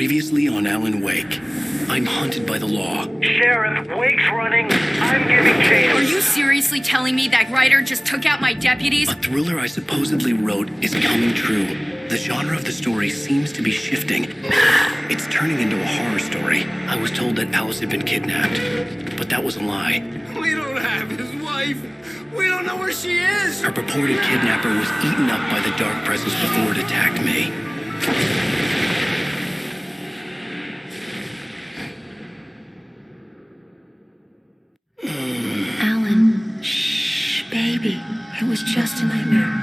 Previously on Alan Wake. I'm hunted by the law. Sheriff, Wake's running. I'm giving chase. Are you seriously telling me that writer just took out my deputies? A thriller I supposedly wrote is coming true. The genre of the story seems to be shifting. It's turning into a horror story. I was told that Alice had been kidnapped, but that was a lie. We don't have his wife. We don't know where she is. Her purported kidnapper was eaten up by the dark presence before it attacked me. Alan, shh, baby. It was just a nightmare.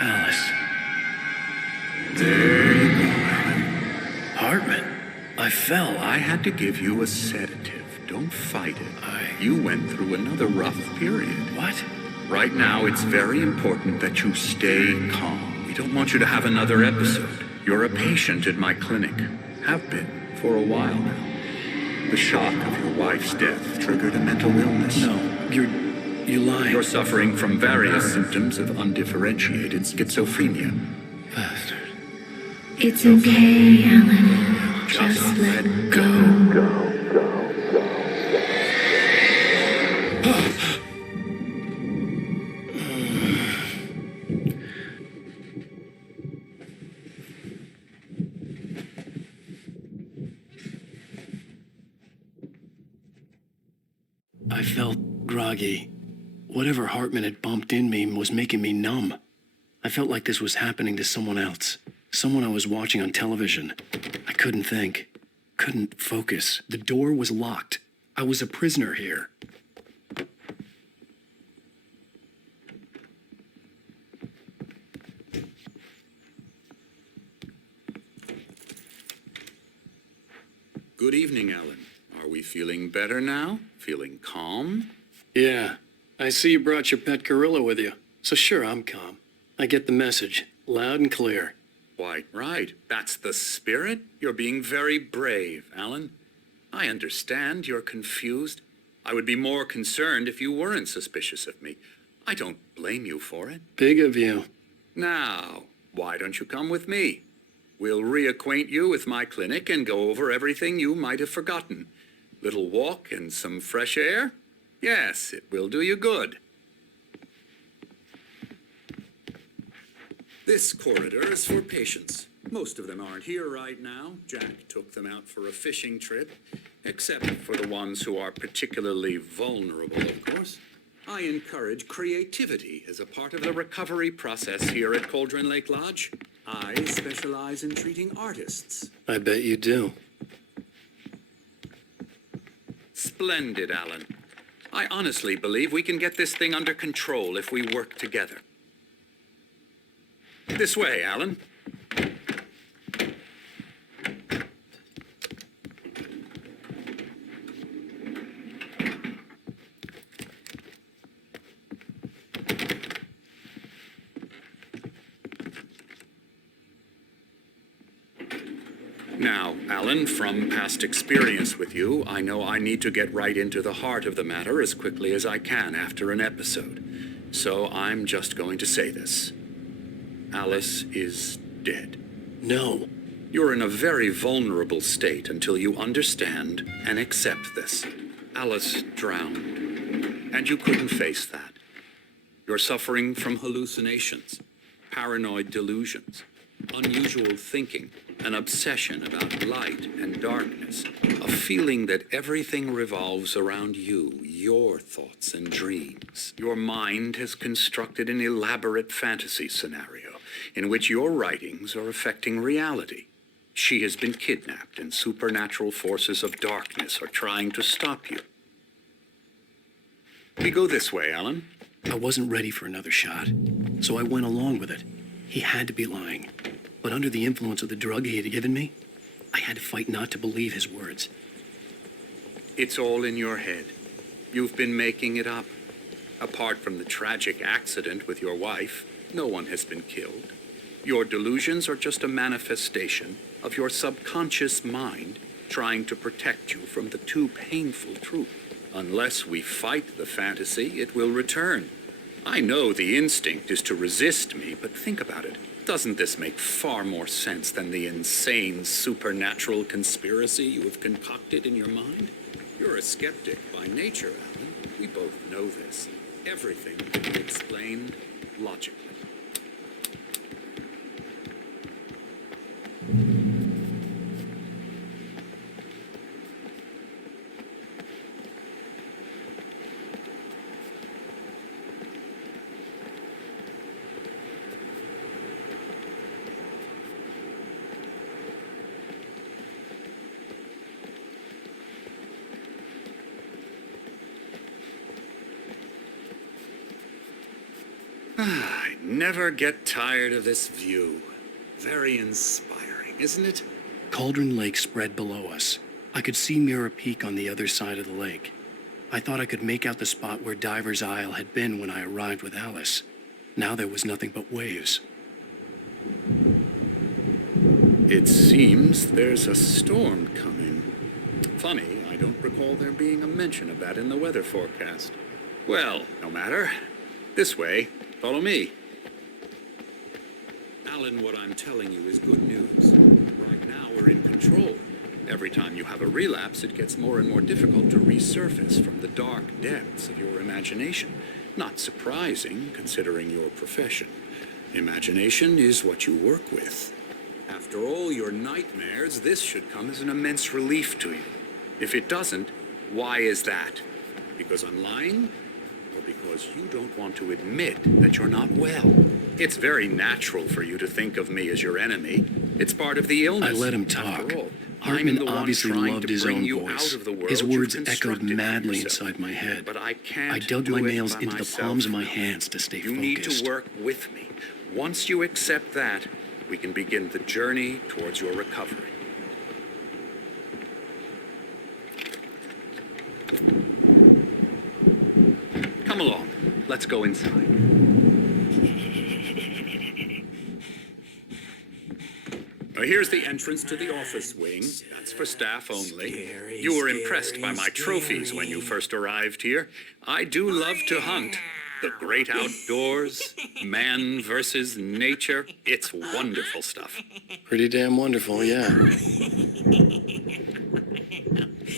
Alice. There you go, Alan. Hartman. I fell. I had to give you a sedative. Don't fight it. You went through another rough period. What? Right now, it's very important that you stay calm. We don't want you to have another episode. You're a patient in my clinic. Have been for a while now. The shock of your wife's death triggered a mental illness. No, you lied. You're suffering from various symptoms of undifferentiated schizophrenia. Bastard. It's okay, Alan. Just let go. I felt groggy. Whatever Hartman had bumped in me was making me numb. I felt like this was happening to someone else. Someone I was watching on television. I couldn't think. Couldn't focus. The door was locked. I was a prisoner here. Good evening, Alan. Are we feeling better now? Feeling calm? Yeah. I see you brought your pet gorilla with you. So sure, I'm calm. I get the message. Loud and clear. Quite right. That's the spirit. You're being very brave, Alan. I understand you're confused. I would be more concerned if you weren't suspicious of me. I don't blame you for it. Big of you. Now, why don't you come with me? We'll reacquaint you with my clinic and go over everything you might have forgotten. Little walk and some fresh air? Yes, it will do you good. This corridor is for patients. Most of them aren't here right now. Jack took them out for a fishing trip, except for the ones who are particularly vulnerable, of course. I encourage creativity as a part of the recovery process here at Cauldron Lake Lodge. I specialize in treating artists. I bet you do. Splendid, Alan. I honestly believe we can get this thing under control if we work together. This way, Alan. Now, Alan, from past experience with you, I know I need to get right into the heart of the matter as quickly as I can after an episode. So I'm just going to say this. Alice is dead. No. You're in a very vulnerable state until you understand and accept this. Alice drowned, and you couldn't face that. You're suffering from hallucinations, paranoid delusions, unusual thinking, an obsession about light and darkness, a feeling that everything revolves around you, your thoughts and dreams. Your mind has constructed an elaborate fantasy scenario in which your writings are affecting reality. She has been kidnapped and supernatural forces of darkness are trying to stop you. We go this way, Alan. I wasn't ready for another shot, so I went along with it. He had to be lying. But under the influence of the drug he had given me, I had to fight not to believe his words. It's all in your head. You've been making it up. Apart from the tragic accident with your wife, no one has been killed. Your delusions are just a manifestation of your subconscious mind trying to protect you from the too painful truth. Unless we fight the fantasy, it will return. I know the instinct is to resist me, but think about it. Doesn't this make far more sense than the insane supernatural conspiracy you have concocted in your mind? You're a skeptic by nature, Alan. We both know this. Everything can be explained logically. I never get tired of this view. Very inspiring, isn't it? Cauldron Lake spread below us. I could see Mirror Peak on the other side of the lake. I thought I could make out the spot where Diver's Isle had been when I arrived with Alice. Now there was nothing but waves. It seems there's a storm coming. Funny, I don't recall there being a mention of that in the weather forecast. Well, no matter. This way. Follow me. Alan, what I'm telling you is good news. Right now we're in control. Every time you have a relapse, it gets more and more difficult to resurface from the dark depths of your imagination. Not surprising, considering your profession. Imagination is what you work with. After all your nightmares, this should come as an immense relief to you. If it doesn't, why is that? Because I'm lying? Or because you don't want to admit that you're not well? It's very natural for you to think of me as your enemy. It's part of the illness. I let him talk. After all, Hartman I'm the one obviously trying loved to his bring own you voice. out of the world His you've words echoed constructed for madly yourself. inside my head. But I can't I dug do my it nails by into the myself. palms of my hands to stay You focused. need to work with me. Once you accept that, we can begin the journey towards your recovery. Come along. Let's go inside. Here's the entrance to the office wing. That's for staff only. You were impressed by my trophies when you first arrived here. I do love to hunt. The great outdoors, man versus nature. It's wonderful stuff. Pretty damn wonderful, yeah.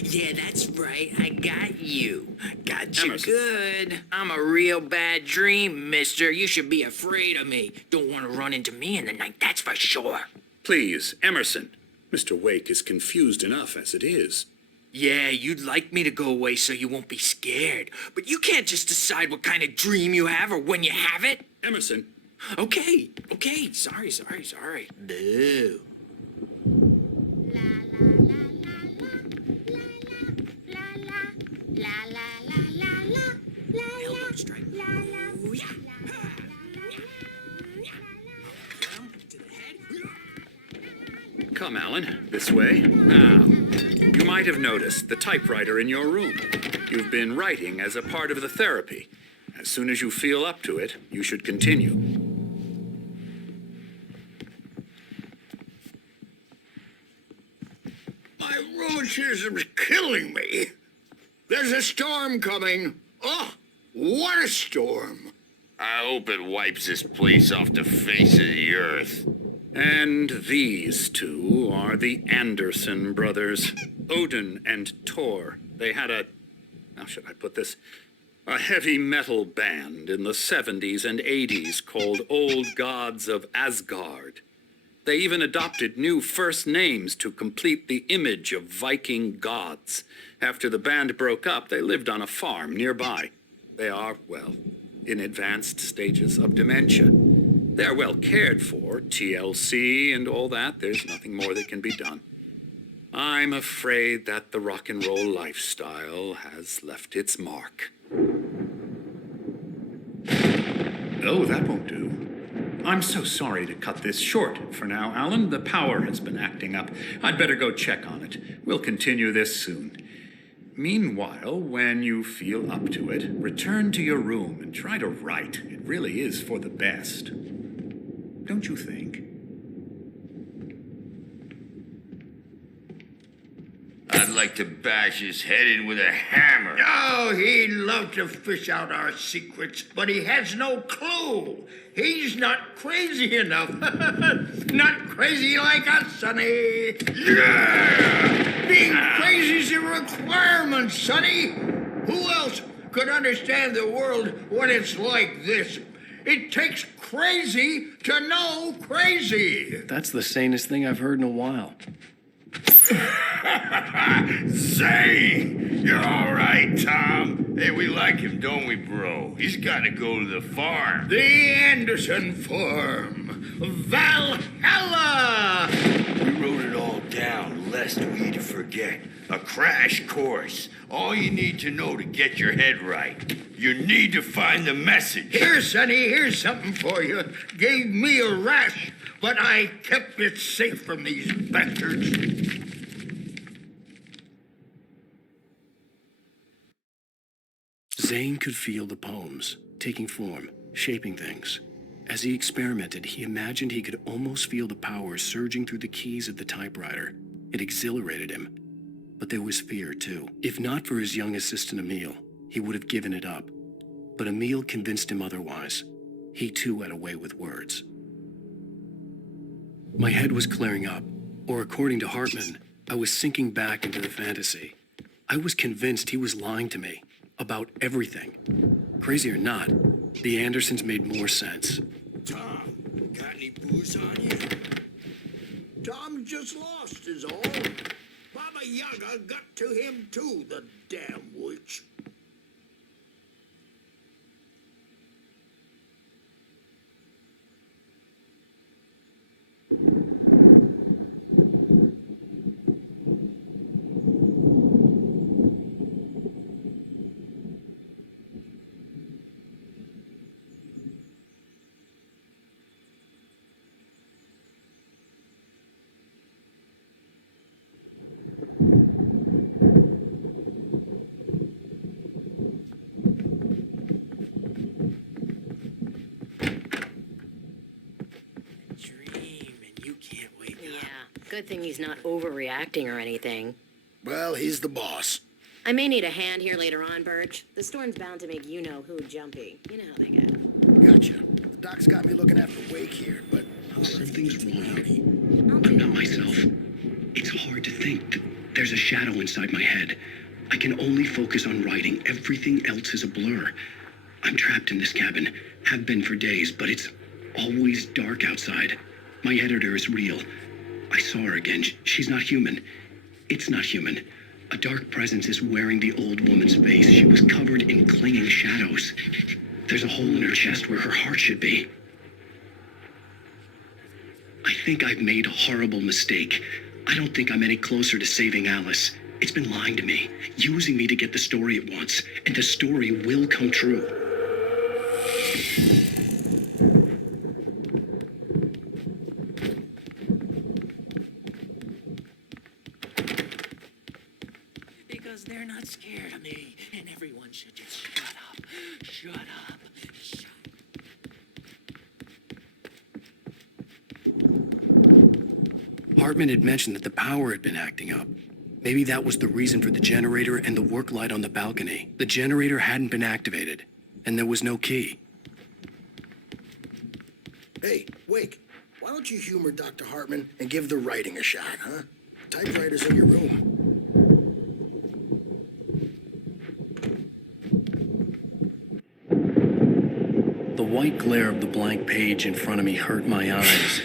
Yeah, that's right. I got you. Got you Emerson. good. I'm a real bad dream, mister. You should be afraid of me. Don't want to run into me in the night, that's for sure. Please, Emerson. Mr. Wake is confused enough as it is. Yeah, you'd like me to go away so you won't be scared. But you can't just decide what kind of dream you have or when you have it. Emerson, Okay. Sorry. Boo. Elbow strike. Ooh, yeah. To the head. come, Alan. This way. Now, you might have noticed the typewriter in your room. You've been writing as a part of the therapy. As soon as you feel up to it, you should continue. My rheumatism's killing me. There's a storm coming. Oh, what a storm. I hope it wipes this place off the face of the earth. And these two are the Anderson brothers, Odin and Tor. They had how should I put this? A heavy metal band in the 70s and 80s called Old Gods of Asgard. They even adopted new first names to complete the image of Viking gods. After the band broke up, they lived on a farm nearby. They are, well, in advanced stages of dementia. They're well cared for, TLC and all that. There's nothing more that can be done. I'm afraid that the rock and roll lifestyle has left its mark. Oh, that won't do. I'm so sorry to cut this short for now, Alan. The power has been acting up. I'd better go check on it. We'll continue this soon. Meanwhile, when you feel up to it, return to your room and try to write. It really is for the best. Don't you think? I've I'd like to bash his head in with a hammer. Oh, he'd love to fish out our secrets, but he has no clue. He's not crazy enough. Not crazy like us, Sonny. Yeah! Being crazy's a requirement, Sonny. Who else could understand the world when it's like this? It takes crazy to know crazy. That's the sanest thing I've heard in a while. Say, you're all right, Tom. Hey, we like him, don't we, bro? He's got to go to the farm. The Anderson Farm. Valhalla! We wrote it all down, lest we to forget. A crash course. All you need to know to get your head right. You need to find the message. Here, Sonny, here's something for you. Gave me a rash, but I kept it safe from these bastards. Zane could feel the poems, taking form, shaping things. As he experimented, he imagined he could almost feel the power surging through the keys of the typewriter. It exhilarated him. But there was fear, too. If not for his young assistant Emil, he would have given it up. But Emil convinced him otherwise. He, too, had a way with words. My head was clearing up, or according to Hartman, I was sinking back into the fantasy. I was convinced he was lying to me. About everything. Crazy or not, the Andersons made more sense. Tom, got any booze on you? Tom's just lost is all. Baba Yaga got to him too, the damn witch. Good thing he's not overreacting or anything. Well, he's the boss. I may need a hand here later on, Birch. The storm's bound to make you-know-who jumpy. You know how they get. Gotcha. The doc's got me looking after Wake here, but... Something's wrong. I'm not myself. It's hard to think. There's a shadow inside my head. I can only focus on writing. Everything else is a blur. I'm trapped in this cabin. Have been for days, but it's always dark outside. My editor is real. I saw her again. She's not human. It's not human. A dark presence is wearing the old woman's face. She was covered in clinging shadows. There's a hole in her chest where her heart should be. I think I've made a horrible mistake. I don't think I'm any closer to saving Alice. It's been lying to me, using me to get the story it wants, and the story will come true. Because they're not scared of me, and everyone should just shut up. Shut up. Shut up. Hartman had mentioned that the power had been acting up. Maybe that was the reason for the generator and the work light on the balcony. The generator hadn't been activated, and there was no key. Hey, Wake, why don't you humor Dr. Hartman and give the writing a shot, huh? Typewriter's in your room. The white glare of the blank page in front of me hurt my eyes.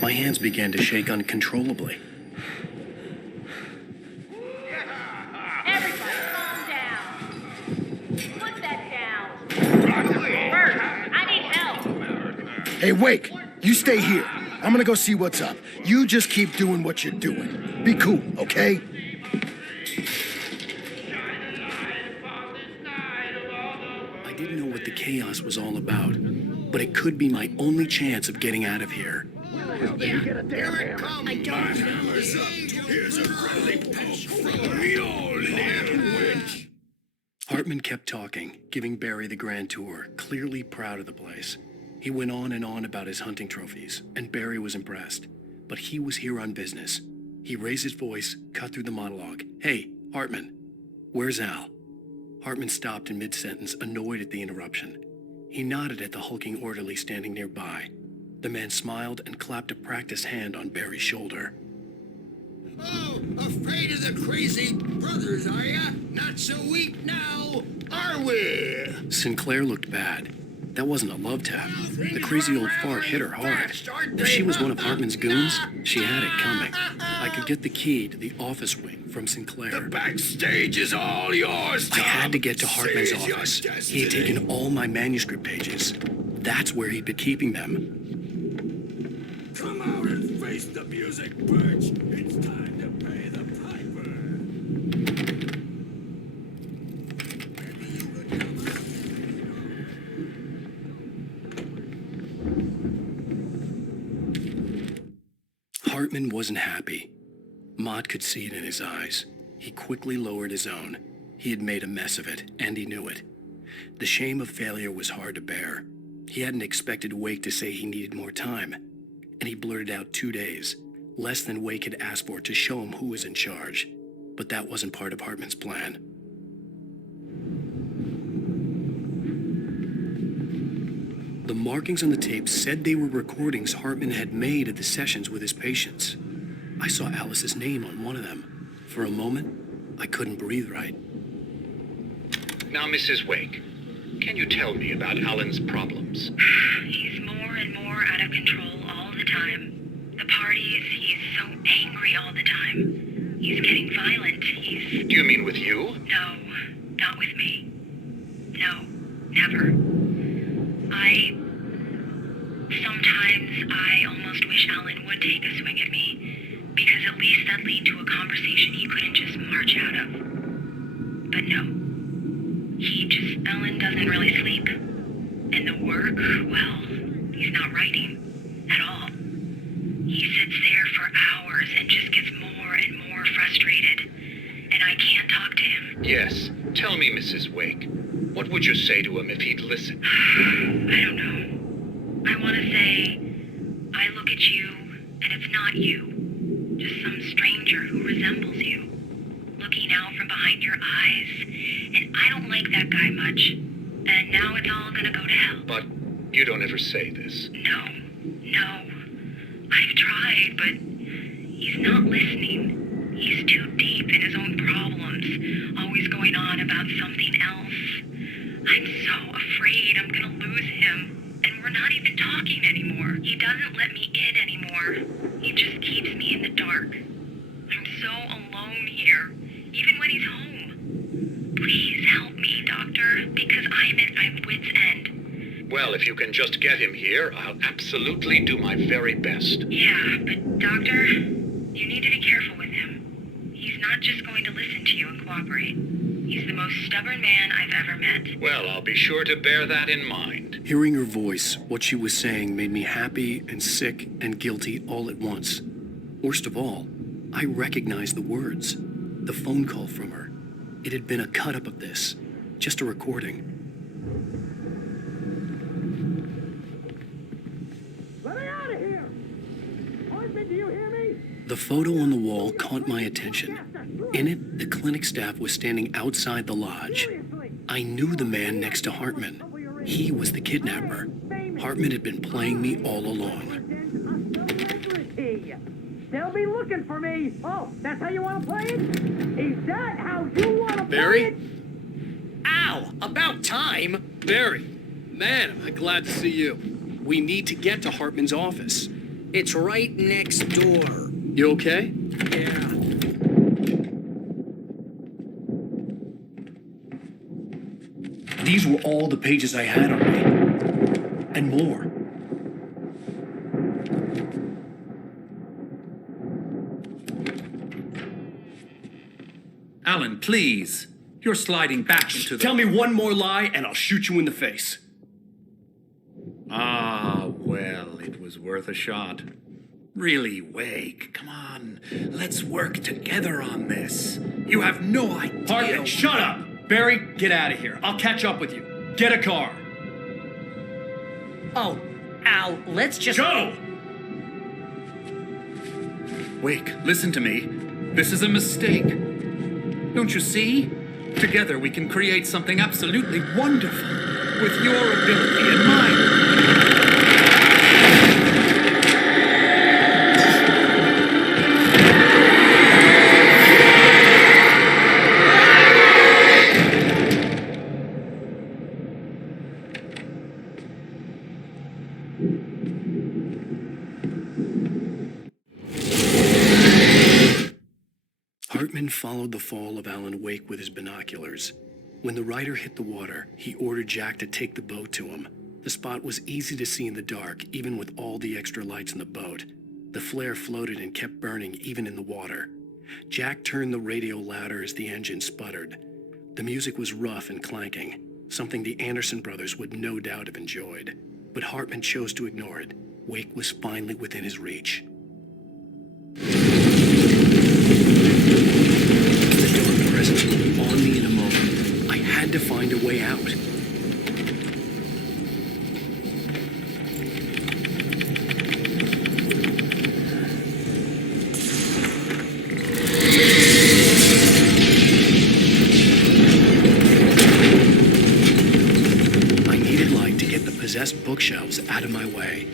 My hands began to shake uncontrollably. Everybody, calm down. Put that down. Bert, I need help. Hey, Wake, you stay here. I'm gonna go see what's up. You just keep doing what you're doing. Be cool, okay? I didn't know what the chaos was all about, but it could be my only chance of getting out of here. Here it comes. I don't know. Here's a friendly poke from the old damn witch. Hartman kept talking, giving Barry the grand tour, clearly proud of the place. He went on and on about his hunting trophies, and Barry was impressed. But he was here on business. He raised his voice, cut through the monologue. Hey, Hartman, where's Al? Hartman stopped in mid-sentence, annoyed at the interruption. He nodded at the hulking orderly standing nearby. The man smiled and clapped a practiced hand on Barry's shoulder. Oh, afraid of the crazy brothers, are ya? Not so weak now, are we? Sinclair looked bad. That wasn't a love tap. The crazy old fart hit her hard. If she was one of Hartman's goons, she had it coming. I could get the key to the office wing from Sinclair. The backstage is all yours, I Tom. had to get to Hartman's Seize your office. destiny. He had taken all my manuscript pages. That's where he'd been keeping them. Come out and face the music, Birch. It's time to pay the piper. Hartman wasn't happy. Maude could see it in his eyes. He quickly lowered his own. He had made a mess of it, and he knew it. The shame of failure was hard to bear. He hadn't expected Wake to say he needed more time, and he blurted out 2 days, less than Wake had asked for to show him who was in charge. But that wasn't part of Hartman's plan. The markings on the tape said they were recordings Hartman had made at the sessions with his patients. I saw Alice's name on one of them. For a moment, I couldn't breathe right. Now, Mrs. Wake, can you tell me about Alan's problems? He's more and more out of control all the time. The parties, he's so angry all the time. He's getting violent. Do you mean with you? No, not with me. No, never. Sometimes I almost wish Alan would take a swing at me, because at least that'd lead to a conversation he couldn't just march out of. But no. Alan doesn't really sleep. And the work, well, he's not writing at all. He sits there for hours and just gets more and more frustrated. And I can't talk to him. Yes. Tell me, Mrs. Wake, what would you say to him if he'd listen? I don't know. I want to say, I look at you, and it's not you. Just some stranger who resembles you. Looking out from behind your eyes, and I don't like that guy much. And now it's all gonna go to hell. But you don't ever say this. No. I've tried, but he's not listening. He's too deep in his own problems, always going on about something else. I'm so afraid I'm gonna lose him. And we're not even talking anymore. He doesn't let me in anymore. He just keeps me in the dark. I'm so alone here, even when he's home. Please help me, Doctor, because I'm at my wit's end. Well, if you can just get him here, I'll absolutely do my very best. Yeah, but Doctor, you need to be careful with him. He's not just going to listen to you and cooperate. He's the most stubborn man I've ever met. Well, I'll be sure to bear that in mind. Hearing her voice, what she was saying made me happy and sick and guilty all at once. Worst of all, I recognized the words. The phone call from her. It had been a cut-up of this. Just a recording. Let me out of here! Hartman, do you hear me? The photo on the wall caught my attention. In it, the clinic staff was standing outside the lodge. I knew the man next to Hartman. He was the kidnapper. Hartman had been playing me all along. They'll be looking for me. Oh, that's how you want to play it? Is that how you want to play Barry? it? Al, about time. Barry, man, am I glad to see you. We need to get to Hartman's office. It's right next door. You okay? Yeah. These were all the pages I had on me. And more. Alan, please. You're sliding back into the... Tell me one more lie and I'll shoot you in the face. Ah, well, it was worth a shot. Really, Wake, come on. Let's work together on this. You have no idea... Hartman, shut up! Barry, get out of here. I'll catch up with you. Get a car. Oh, Al, let's just... Go! Wake, listen to me. This is a mistake. Don't you see? Together we can create something absolutely wonderful. With your ability and mine. Hartman followed the fall of Alan Wake with his binoculars. When the rider hit the water, he ordered Jack to take the boat to him. The spot was easy to see in the dark, even with all the extra lights in the boat. The flare floated and kept burning even in the water. Jack turned the radio louder as the engine sputtered. The music was rough and clanking, something the Anderson brothers would no doubt have enjoyed. But Hartman chose to ignore it. Wake was finally within his reach. The dark presence would be on me in a moment. I had to find a way out. I needed light to get the possessed bookshelves out of my way.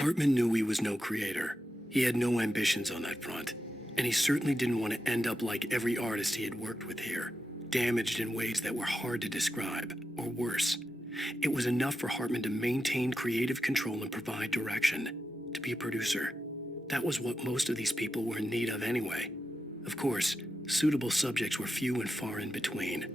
Hartman knew he was no creator. He had no ambitions on that front, and he certainly didn't want to end up like every artist he had worked with here, damaged in ways that were hard to describe, or worse. It was enough for Hartman to maintain creative control and provide direction, to be a producer. That was what most of these people were in need of anyway. Of course, suitable subjects were few and far in between.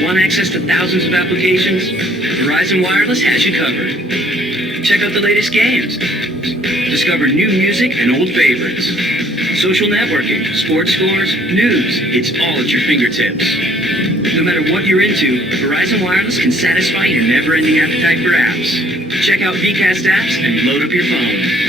Want access to thousands of applications? Verizon Wireless has you covered. Check out the latest games. Discover new music and old favorites. Social networking, sports scores, news. It's all at your fingertips. No matter what you're into, Verizon Wireless can satisfy your never-ending appetite for apps. Check out VCast apps and load up your phone.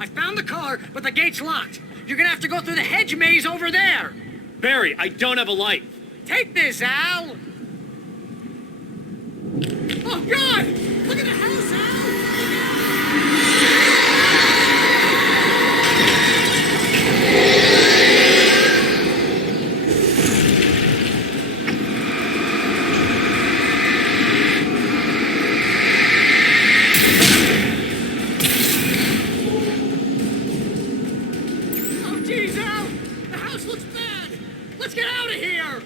I found the car, but the gate's locked. You're gonna have to go through the hedge maze over there. Barry, I don't have a light. Take this, Al. Oh, God! Look at the house, Oh, geez, Al! The house looks bad! Let's get out of here!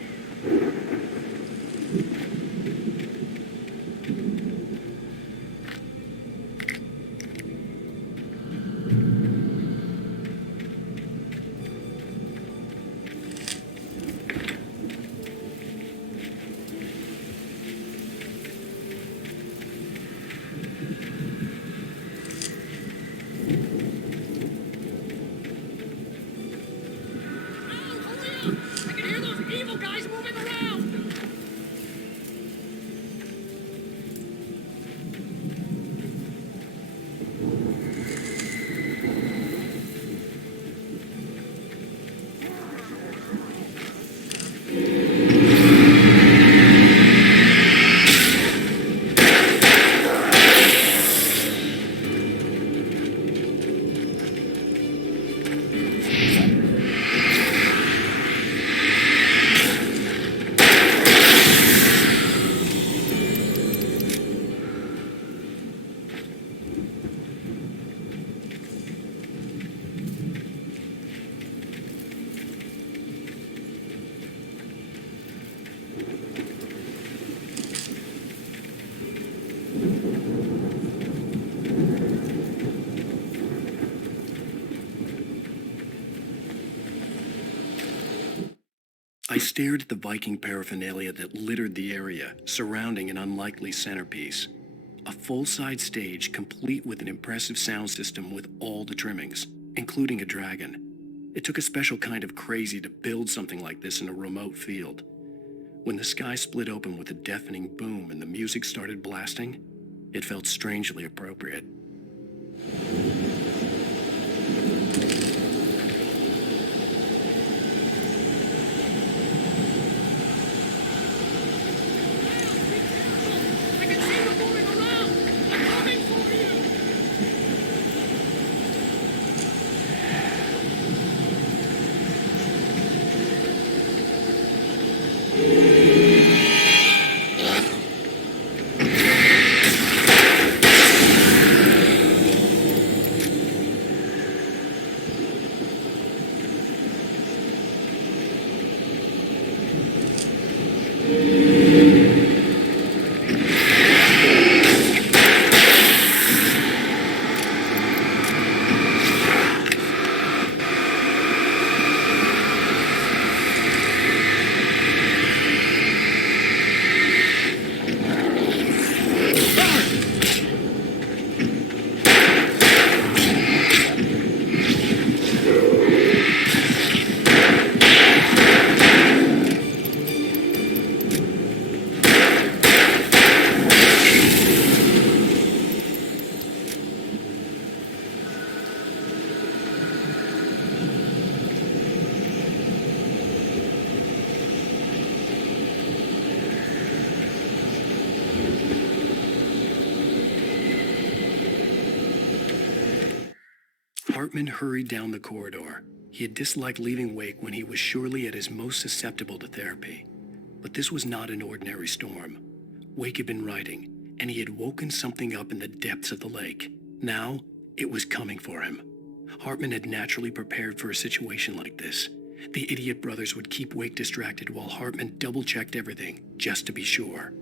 I can hear those evil guys moving around! I stared at the Viking paraphernalia that littered the area, surrounding an unlikely centerpiece. A full-size stage complete with an impressive sound system with all the trimmings, including a dragon. It took a special kind of crazy to build something like this in a remote field. When the sky split open with a deafening boom and the music started blasting, it felt strangely appropriate. I can see them moving around! I'm coming for you! Hartman hurried down the corridor. He had disliked leaving Wake when he was surely at his most susceptible to therapy. But this was not an ordinary storm. Wake had been writing, and he had woken something up in the depths of the lake. Now, it was coming for him. Hartman had naturally prepared for a situation like this. The idiot brothers would keep Wake distracted while Hartman double-checked everything, just to be sure.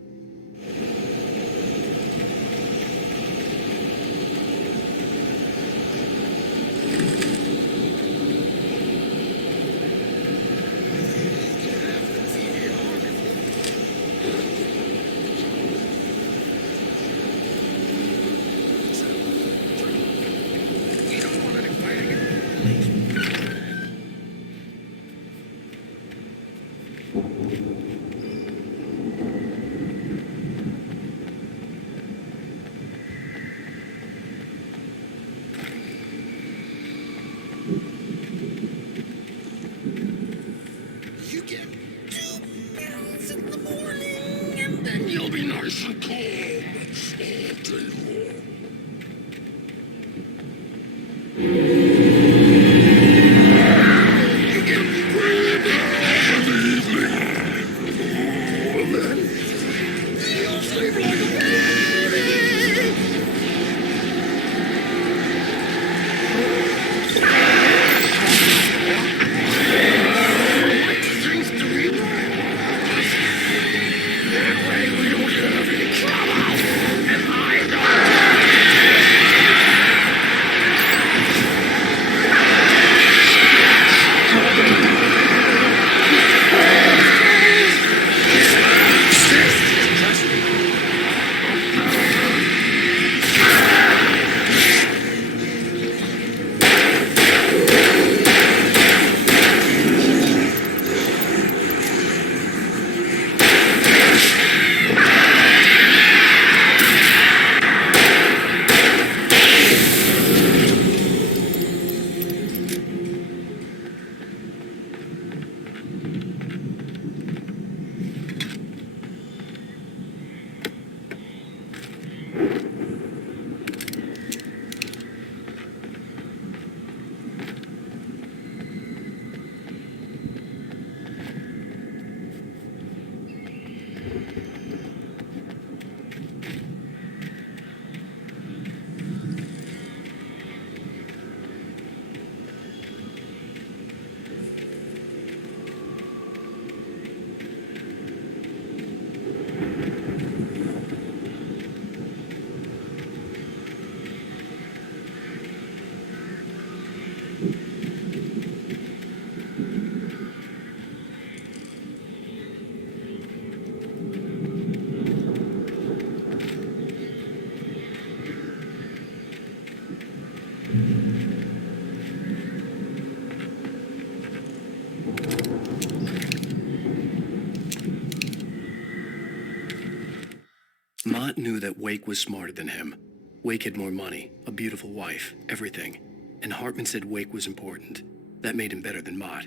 Mott knew that Wake was smarter than him. Wake had more money, a beautiful wife, everything. And Hartman said Wake was important. That made him better than Mott.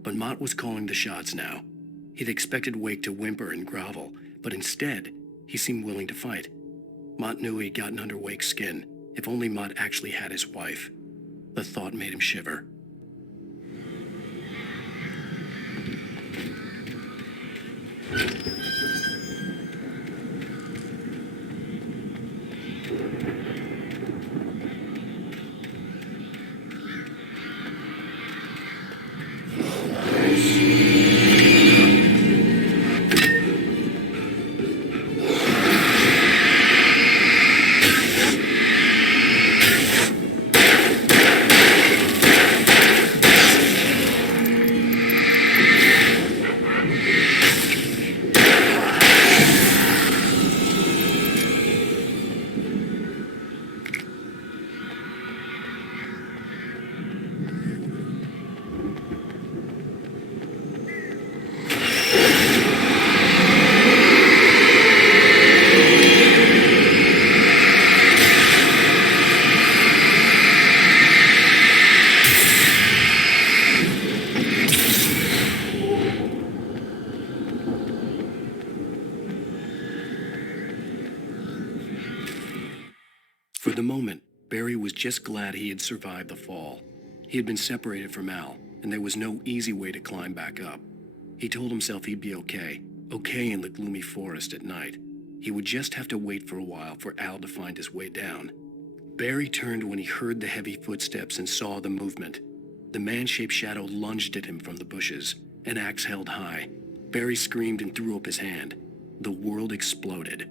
But Mott was calling the shots now. He'd expected Wake to whimper and grovel, but instead, he seemed willing to fight. Mott knew he'd gotten under Wake's skin. If only Mott actually had his wife. The thought made him shiver. For the moment, Barry was just glad he had survived the fall. He had been separated from Al, and there was no easy way to climb back up. He told himself he'd be okay in the gloomy forest at night. He would just have to wait for a while for Al to find his way down. Barry turned when he heard the heavy footsteps and saw the movement. The man-shaped shadow lunged at him from the bushes, an axe held high. Barry screamed and threw up his hand. The world exploded.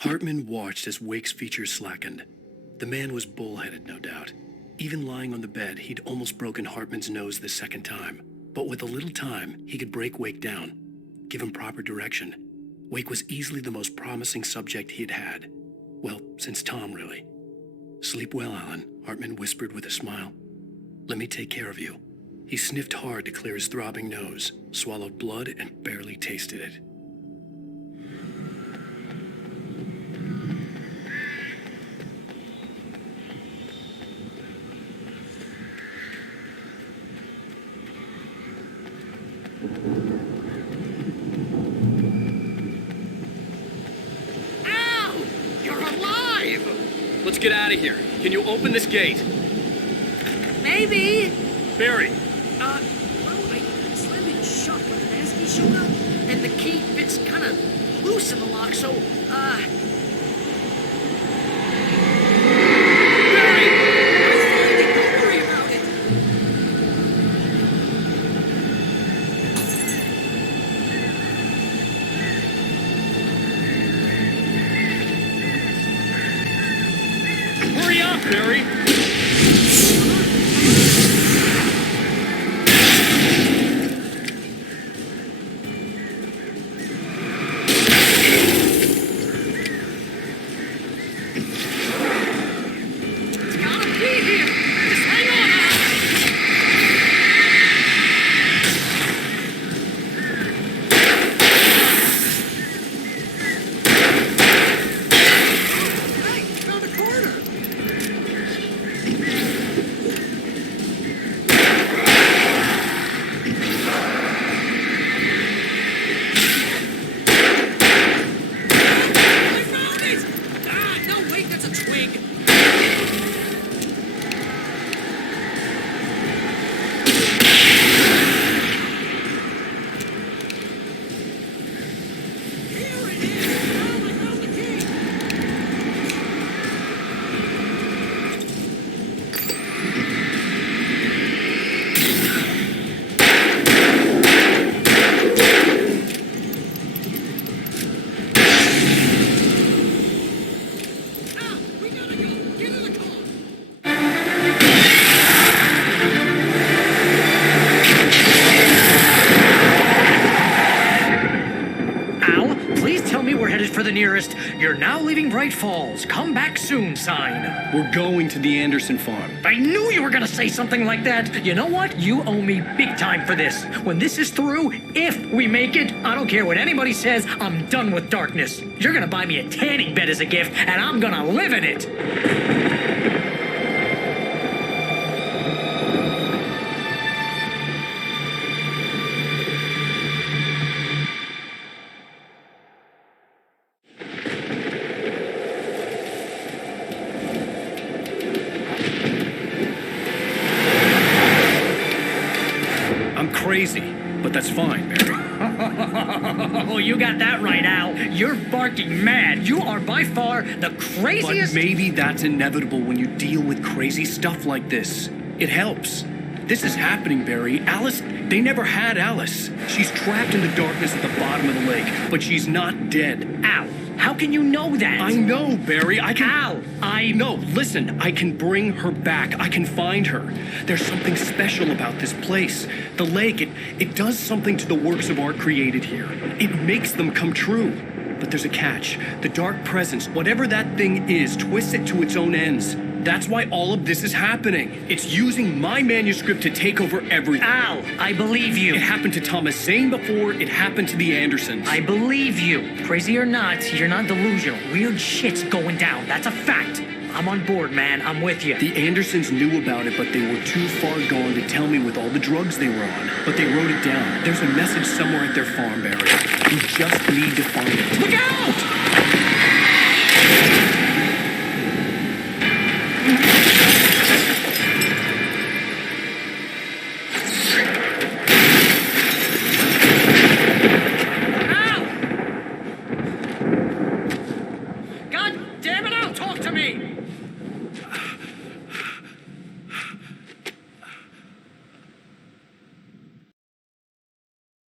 Hartman watched as Wake's features slackened. The man was bullheaded, no doubt. Even lying on the bed, he'd almost broken Hartman's nose the second time. But with a little time, he could break Wake down, give him proper direction. Wake was easily the most promising subject he'd had. Well, since Tom, really. Sleep well, Alan, Hartman whispered with a smile. Let me take care of you. He sniffed hard to clear his throbbing nose, swallowed blood, and barely tasted it. Let's get out of here. Can you open this gate? Maybe. Barry. kind of loose in the lock, so, Barry! Don't worry about it. Hurry up, Barry! It's gotta be here. Just hang on, Al. Hey, found a corner. I found it! Ah, no, wait, that's a twig. Here it is! Now I found the key! Al, we gotta go! Get in the car! Al, please tell me we're headed for the nearest "You're now leaving Bright Falls. Come back soon" sign. We're going to the Anderson farm. I knew you were gonna say something like that. You know what? You owe me big time for this. When this is through, if we make it, I don't care what anybody says, I'm done with darkness. You're gonna buy me a tanning bed as a gift, and I'm gonna live in it. I'm crazy, but that's fine, Barry. Oh, you got that right, Al. You're barking mad. You are by far the craziest. But maybe that's inevitable when you deal with crazy stuff like this. It helps. This is happening, Barry. Alice, they never had Alice. She's trapped in the darkness at the bottom of the lake, but she's not dead. Al, how can you know that? I know, Barry. I can. Al, No, listen. I can bring her back. I can find her. There's something special about this place. The lake, it does something to the works of art created here. It makes them come true. But there's a catch. The dark presence, whatever that thing is, twists it to its own ends. That's why all of this is happening. It's using my manuscript to take over everything. Al, I believe you. It happened to Thomas Zane before. It happened to the Andersons. I believe you. Crazy or not, you're not delusional. Weird shit's going down. That's a fact. I'm on board, man. I'm with you. The Andersons knew about it, but they were too far gone to tell me with all the drugs they were on. But they wrote it down. There's a message somewhere at their farm, Barry. You just need to find it. Look out! God damn it, Al, talk to me!